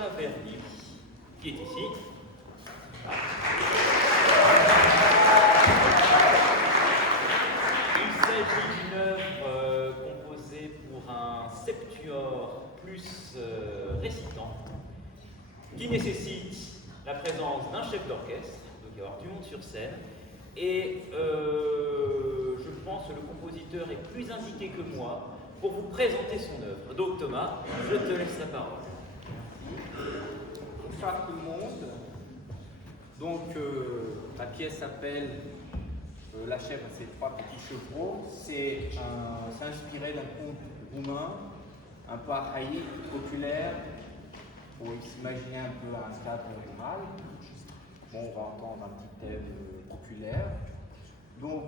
Thomas Verny, qui est ici. Il s'agit d'une œuvre composée pour un septuor plus récitant, qui nécessite la présence d'un chef d'orchestre, donc il va y avoir du monde sur scène, et je pense que le compositeur est plus indiqué que moi pour vous présenter son œuvre. Donc Thomas, je te laisse la parole. Bonsoir tout le monde. Donc la pièce s'appelle La chèvre et ses trois petits chevreaux. C'est inspiré d'un conte roumain, un peu archaïque, populaire, pour s'imaginer un peu un cadre rural. Bon, on va entendre un petit thème populaire. Donc,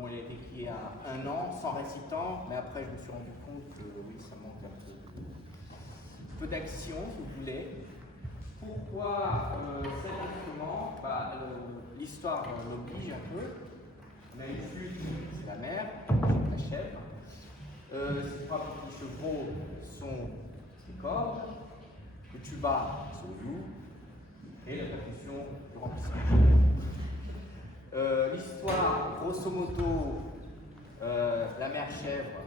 on l'a écrit il y a 1 an, sans récitant, mais après je me suis rendu compte que oui, ça manque un peu d'action, si vous voulez. Pourquoi cet instrument? L'histoire l'oblige un peu. On a une flûte, c'est la mère, la chèvre. Ces trois petits chevaux sont les cordes, le tuba, c'est le loup, et la percussion, le remplissage. L'histoire, grosso modo, la mère chèvre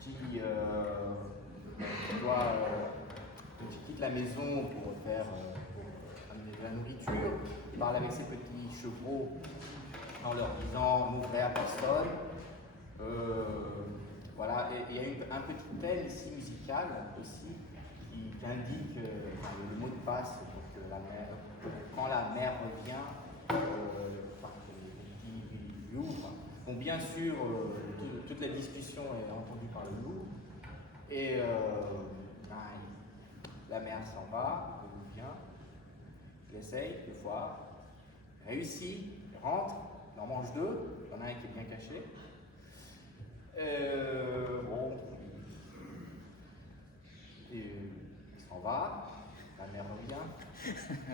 qui quitte la maison pour amener de la nourriture, parle avec ses petits chevaux en leur disant n'ouvrez à personne. Voilà, et il y a un petit thème ici musical aussi qui indique le mot de passe pour que quand la mère revient, il ouvre. Bon, bien sûr, toute la discussion est entendue par le loup. Et la mère s'en va, le loup vient, il essaye, des fois, réussit, il rentre, il en mange 2, il y en a un qui est bien caché. Bon, il s'en va, la mère revient.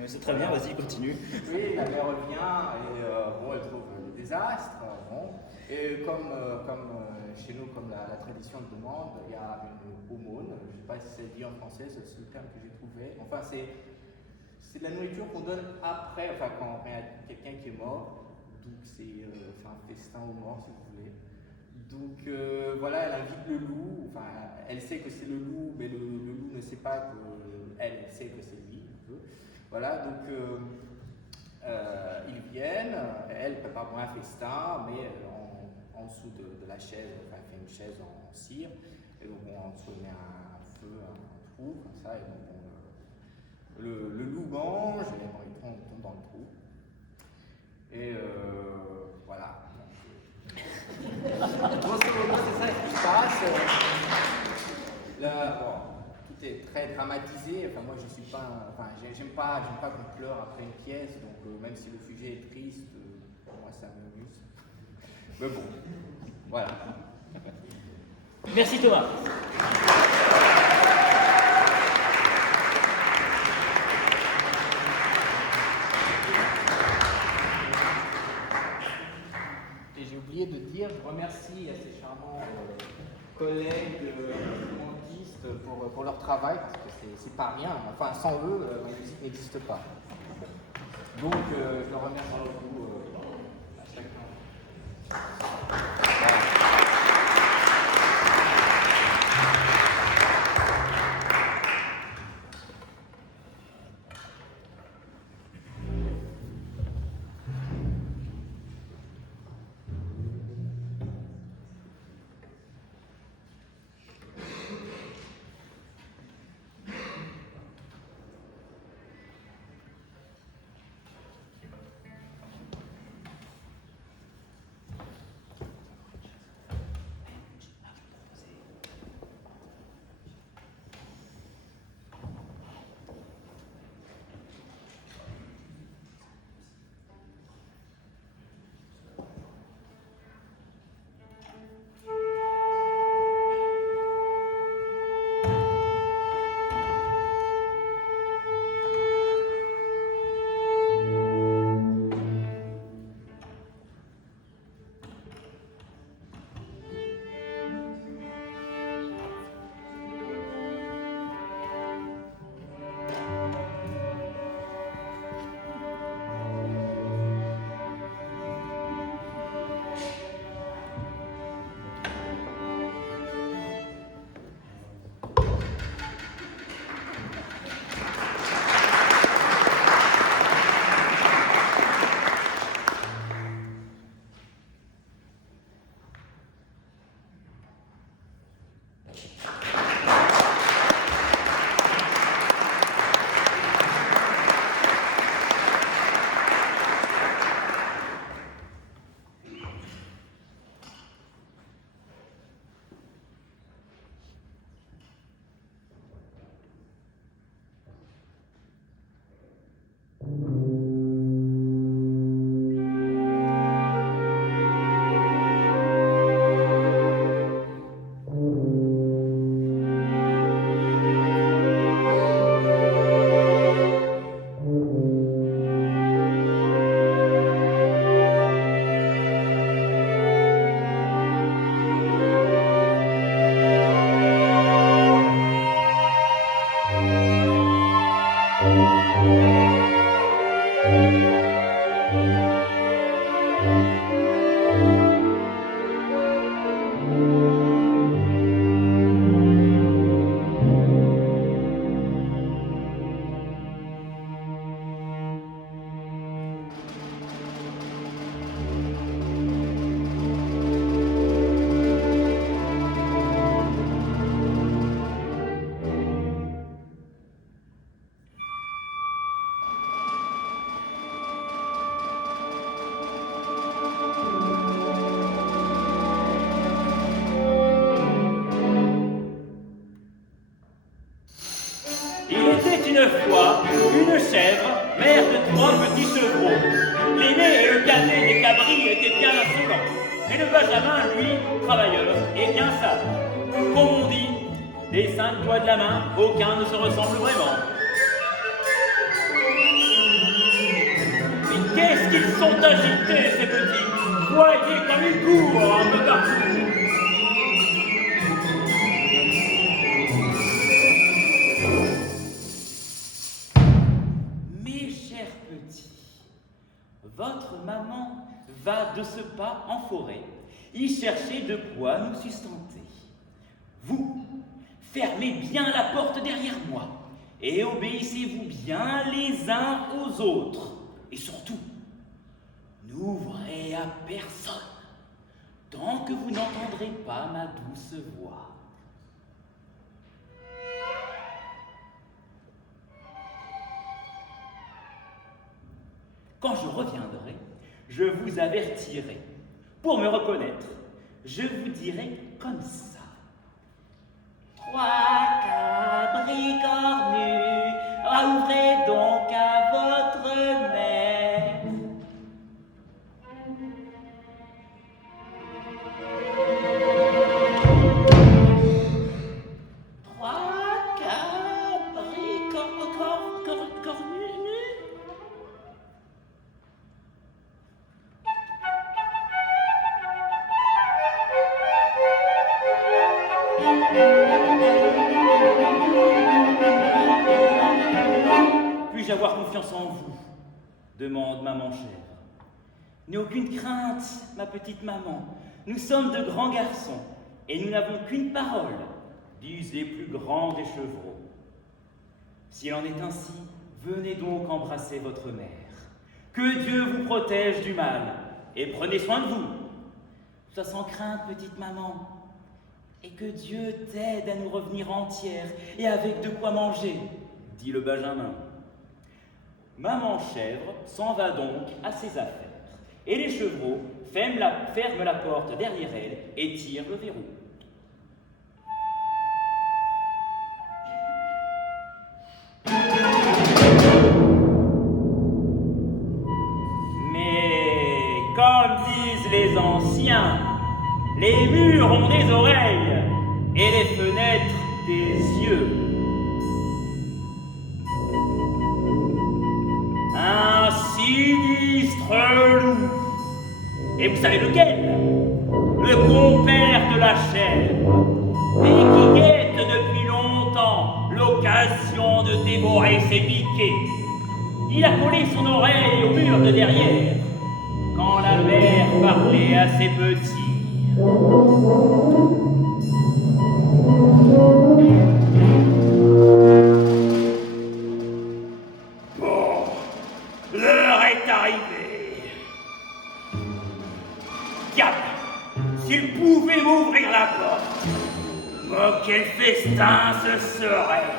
C'est très bien, vas-y, continue. Oui, la mère revient et elle trouve le désastre. Bon. Et comme chez nous, comme la tradition le demande, il y a une aumône. Je ne sais pas si c'est dit en français, c'est le terme que j'ai trouvé. Enfin, c'est de la nourriture qu'on donne après, enfin, quand on a quelqu'un qui est mort. Donc, c'est un festin aux morts, si vous voulez. Donc, voilà, elle invite le loup. Enfin, elle sait que c'est le loup, mais le loup ne sait pas que elle sait que c'est lui. Voilà, donc ils viennent, elle prépare un festin, mais en dessous de la chaise, enfin elle fait une chaise en cire, et donc en dessous on met un feu, un trou, comme ça, et donc le loup mange, et bon, il tombe dans le trou. Et voilà. Grosso modo, c'est ça qui se passe. Là, bon, tout est très dramatisé. Enfin, moi, je suis pas. Enfin, j'aime pas qu'on pleure après une pièce. Donc, même si le sujet est triste, pour moi, ça m'amuse. Mais bon, voilà. Merci Thomas. Et j'ai oublié de dire, je remercie à ces charmants collègues instrumentistes pour leur travail, parce que c'est pas rien. Enfin, sans eux, la musique n'existe pas. Donc, je leur remercie beaucoup à chacun. Une fois, une chèvre, mère de 3 petits chevreaux. L'aîné et le cadet des cabris étaient bien insolents, mais le Benjamin, lui, travailleur, est bien sage. Comme on dit, des 5 doigts de la main, aucun ne se ressemble vraiment. Mais qu'est-ce qu'ils sont agités, ces petits? Voyez comme ils courent un peu partout. Votre maman va de ce pas en forêt y chercher de quoi nous sustenter. Vous, fermez bien la porte derrière moi et obéissez-vous bien les uns aux autres. Et surtout, n'ouvrez à personne tant que vous n'entendrez pas ma douce voix. Quand je reviendrai, je vous avertirai. Pour me reconnaître, je vous dirai comme ça. 3 cabris cornus, ouvrez donc à votre mère. Puis-je avoir confiance en vous? Demande maman chèvre. N'aie aucune crainte, ma petite maman. Nous sommes de grands garçons et nous n'avons qu'une parole, disent les plus grands des chevreaux. S'il en est ainsi, venez donc embrasser votre mère. Que Dieu vous protège du mal et prenez soin de vous. Sois sans crainte, petite maman, et que Dieu t'aide à nous revenir entière et avec de quoi manger, dit le Benjamin. Maman chèvre s'en va donc à ses affaires, et les chevreaux ferment la porte derrière elle et tirent le verrou. Mais comme disent les anciens, les murs ont des oreilles et les fenêtres des yeux. Un sinistre loup. Et vous savez lequel? Le compère de la chèvre, et qui guette depuis longtemps l'occasion de dévorer ses piquets. Il a collé son oreille au mur de derrière quand la mère parlait à ses petits. Bon, l'heure est arrivée. Diable, s'il pouvait m'ouvrir la porte, oh, quel festin ce serait!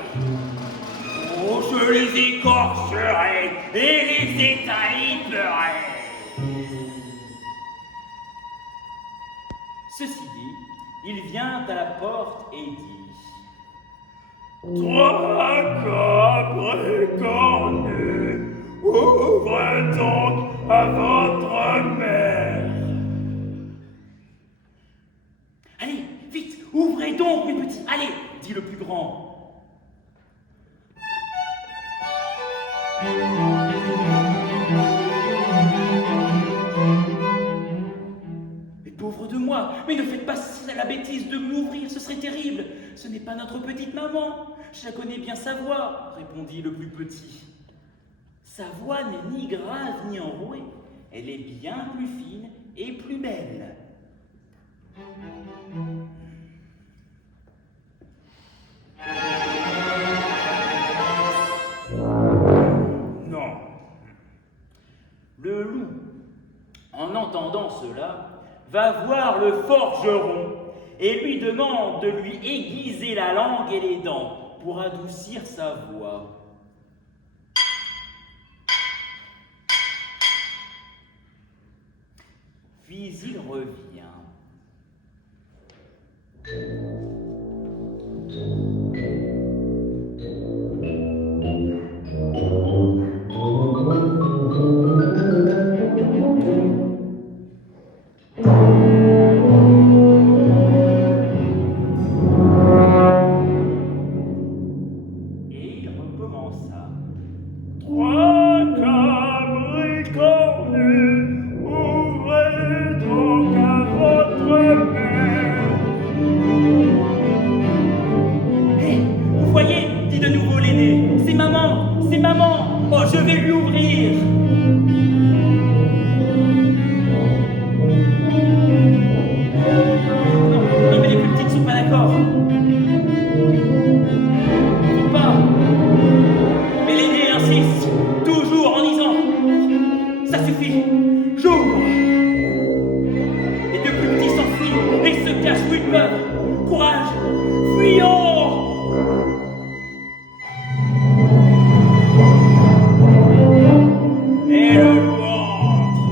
Oh, je les écorcherais et les étailliperais! Ceci dit, il vient à la porte et dit: 3 cabres cornus, ouvrez donc à votre mère. Allez, vite, ouvrez donc, mes petits, allez, dit le plus grand. Mais pauvre de moi, mais ne faites pas la bêtise de m'ouvrir, ce serait terrible. ce n'est pas notre petite maman. Je la connais bien sa voix, répondit le plus petit. Sa voix n'est ni grave ni enrouée. Elle est bien plus fine et plus belle. Non. Le loup, en entendant cela, va voir le forgeron et lui demande de lui aiguiser la langue et les dents pour adoucir sa voix. Puis il revient. Et il recommença. Trois cabris cornus, ouvrez donc à votre mère. Hé, vous voyez, dit de nouveau l'aîné, c'est maman, c'est maman. Oh, je vais lui ouvrir. Non, mais les plus petites sont pas d'accord. Faut pas. Mais l'aîné insiste, toujours en disant « Ça suffit, j'ouvre !» Les deux plus petits s'enfuient et se cachent où ils peuvent. Courage, fuyons! Et le loup entre.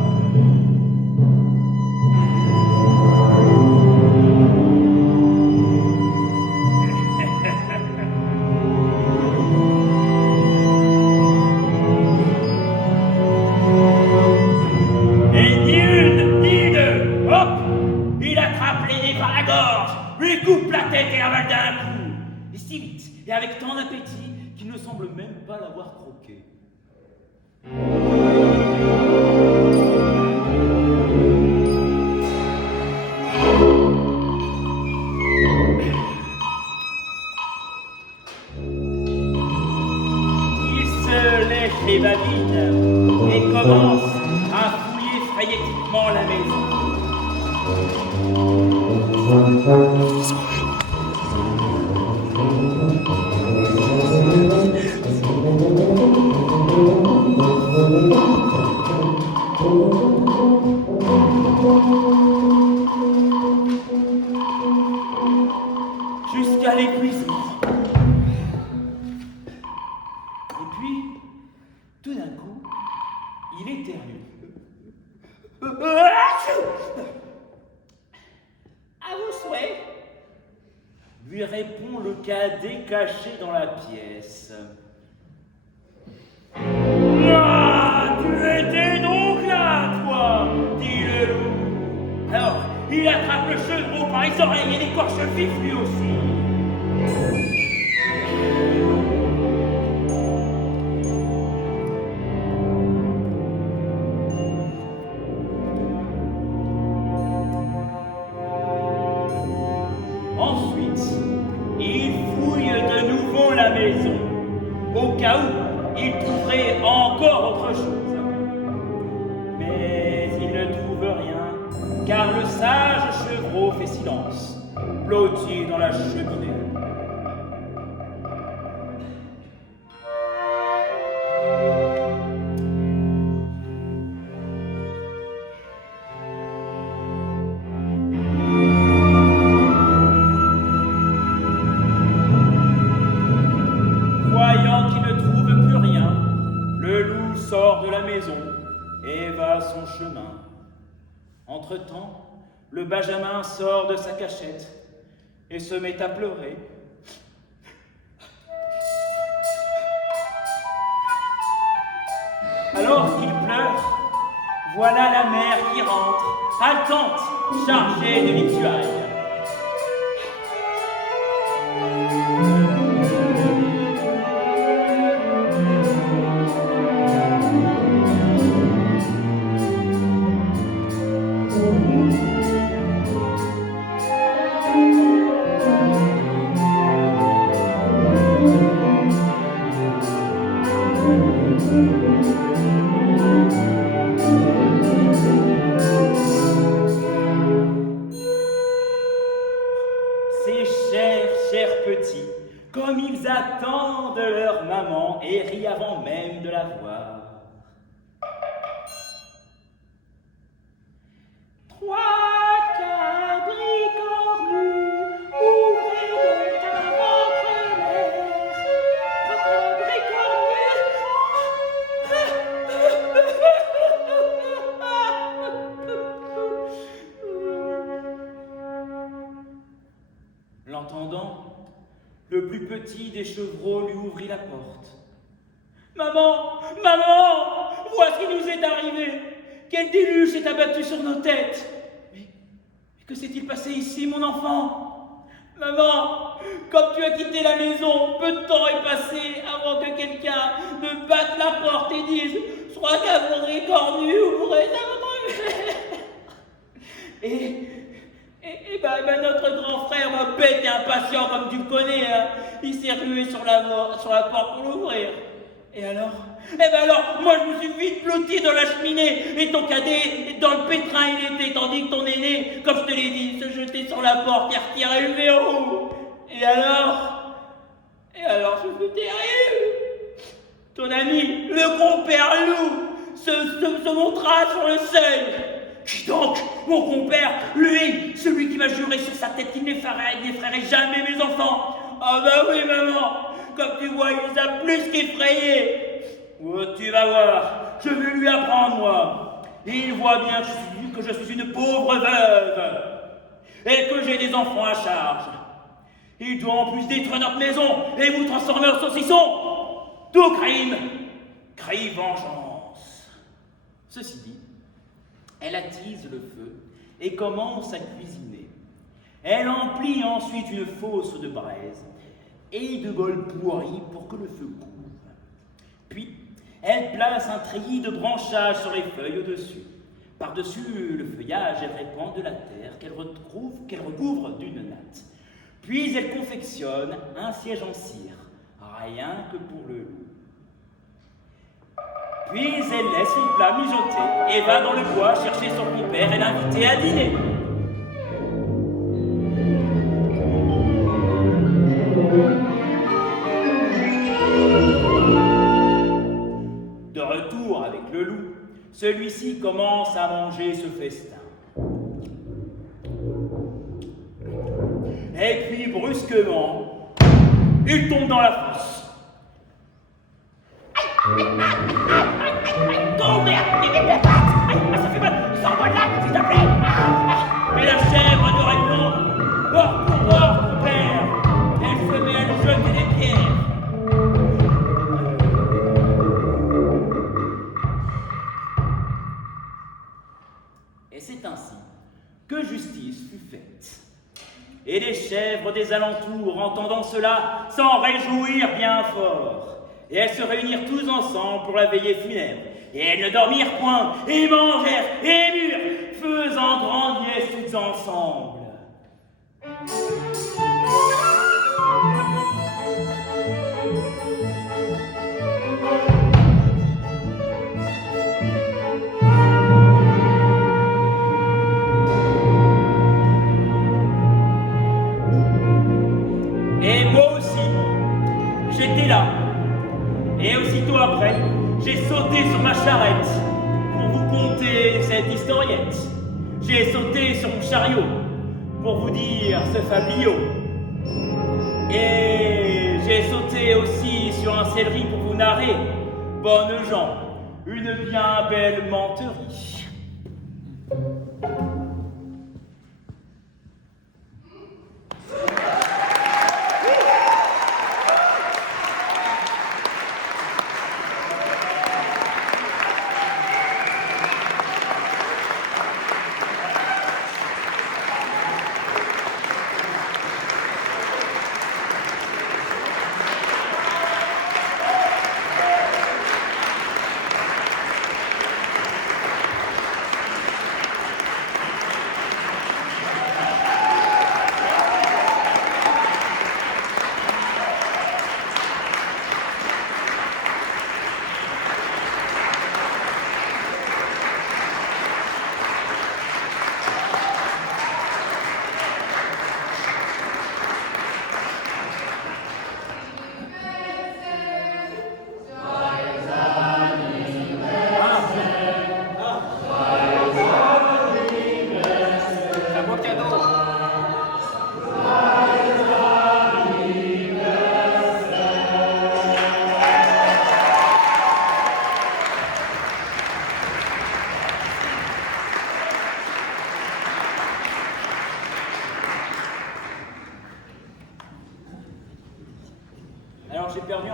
Et ni une, ni deux, hop! Il attrape l'aîné par la gorge, lui coupe la tête et avale d'un coup. Et si vite, et avec tant d'appétit, qu'il ne semble même pas l'avoir croqué. Il se lèche les babines et commence à fouiller frénétiquement la maison. Jusqu'à l'épuisement. Et puis, tout d'un coup, il éternue. À vos souhaits, lui répond le cadet caché dans la pièce. Ah, tu étais donc là, toi, dit le loup. Alors, il attrape le chevreau par les oreilles et l'écorche vif lui aussi. Ensuite, il fouille de nouveau la maison, au cas où il trouverait encore autre chose. Mais il ne trouve rien, car le sage chevreau fait silence, blotti dans la cheminée. Voyant qu'il ne trouve plus rien, le loup sort de la maison et va son chemin. Entre-temps, le Benjamin sort de sa cachette et se met à pleurer. Alors qu'il pleure, voilà la mère qui rentre, haletante, chargée de victuailles. Ces chers petits, comme ils attendent leur maman et rient avant même de la voir. Trois cabris cornus, ouvrez donc à votre mère. Trois cabris cornus. L'entendant, le plus petit des chevreaux lui ouvrit la porte. Maman, maman, vois ce qui nous est arrivé. Quel déluge s'est abattu sur nos têtes. Mais que s'est-il passé ici, mon enfant? Maman, comme tu as quitté la maison, peu de temps est passé avant que quelqu'un ne batte la porte et dise « Sois cabri cornu, ouvrez à votre mère !» Et notre grand frère, bête et impatient comme tu le connais, hein, il s'est rué sur la porte pour l'ouvrir. Et alors, moi je me suis vite blotti dans la cheminée, et ton cadet, dans le pétrin il était, tandis que ton aîné, comme je te l'ai dit, se jetait sur la porte et retirait le verrou. Et alors, ce fut terrible. Ton ami, le compère Loup, se montra sur le seuil. Qui donc, mon compère, lui, celui qui m'a juré sur sa tête qu'il n'effraierait jamais mes enfants? Ah bah oui, maman, comme tu vois, il les a plus qu'effrayés. Oh, tu vas voir, je vais lui apprendre, moi. Il voit bien que je suis une pauvre veuve et que j'ai des enfants à charge. Il doit en plus détruire notre maison et vous transformer en saucisson. Tout crime crie vengeance. Ceci dit, elle attise le feu et commence à cuisiner. Elle emplit ensuite une fosse de braise et de bols pourris pour que le feu couvre. Puis, elle place un treillis de branchages sur les feuilles au-dessus. Par-dessus le feuillage, elle répand de la terre qu'elle recouvre d'une natte. Puis, elle confectionne un siège en cire, rien que pour le loup. Puis, elle laisse son plat mijoter et va dans le bois chercher son compère et l'inviter à dîner. De retour avec le loup, celui-ci commence à manger ce festin. Et puis, brusquement, il tombe dans la fosse. Ça fait mal, sors-moi de là, s'il te plaît. Mais la chèvre ne répond, mort pour mort, mon père. Elle se met à lui jeter des pierres. Et c'est ainsi que justice fut faite. Et les chèvres des alentours, entendant cela, s'en réjouirent bien fort. Et elles se réunirent tous ensemble pour la veillée funèbre. Et elles ne dormirent point, et mangèrent, et burent, faisant grande liesse toutes ensemble. Et moi aussi, j'étais là. Et aussitôt après, j'ai sauté sur ma charrette pour vous conter cette historiette. J'ai sauté sur mon chariot pour vous dire ce fabliau. Et j'ai sauté aussi sur un céleri pour vous narrer, bonnes gens, une bien belle menterie.